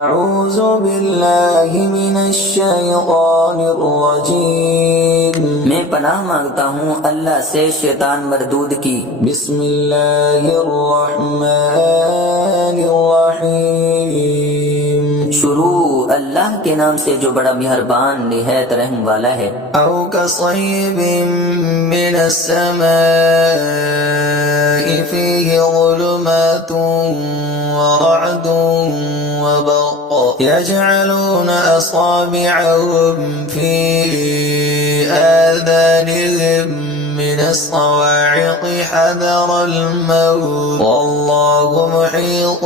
اعوذ باللہ من الشیطان الرجیم، میں پناہ مانگتا ہوں اللہ سے شیطان مردود کی۔ بسم اللہ الرحمن الرحیم، شروع اللہ کے نام سے جو بڑا مہربان نہایت رحم والا ہے۔ او کصیب من السماء فیہ ظلمات ورعد وبرق يجعلون أصابعهم في آذانهم من الصواعق حذر الموت والله محيط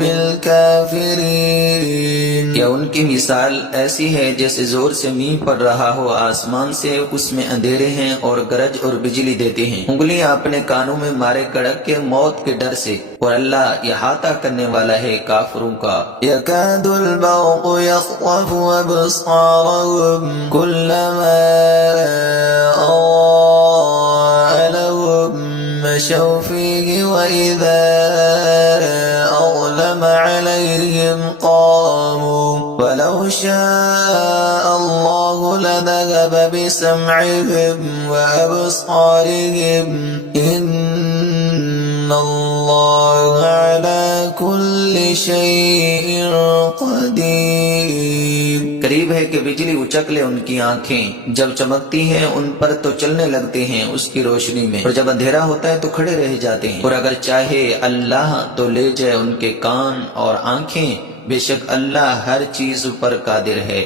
بالكافرين۔ یا ان کی مثال ایسی ہے جیسے زور سے میںہ پڑ رہا ہو آسمان سے، اس میں اندھیرے ہیں اور گرج اور بجلی دیتے ہیں، انگلیاں اپنے کانوں میں مارے کڑک کے موت کے ڈر سے، اور اللہ احاطہ کرنے والا ہے کافروں کا۔ یکاد البرق یخطف ابصارهم كلما اضاء لهم مشوا فيه واذا اظلم عليهم قاموا ولو شاء الله لذهب بسمعهم وابصارهم ان اللہ علی کل شیء قدیر۔ قریب ہے کہ بجلی اچک لے ان کی آنکھیں، جب چمکتی ہیں ان پر تو چلنے لگتے ہیں اس کی روشنی میں، اور جب اندھیرا ہوتا ہے تو کھڑے رہ جاتے ہیں، اور اگر چاہے اللہ تو لے جائے ان کے کان اور آنکھیں، بے شک اللہ ہر چیز پر قادر ہے۔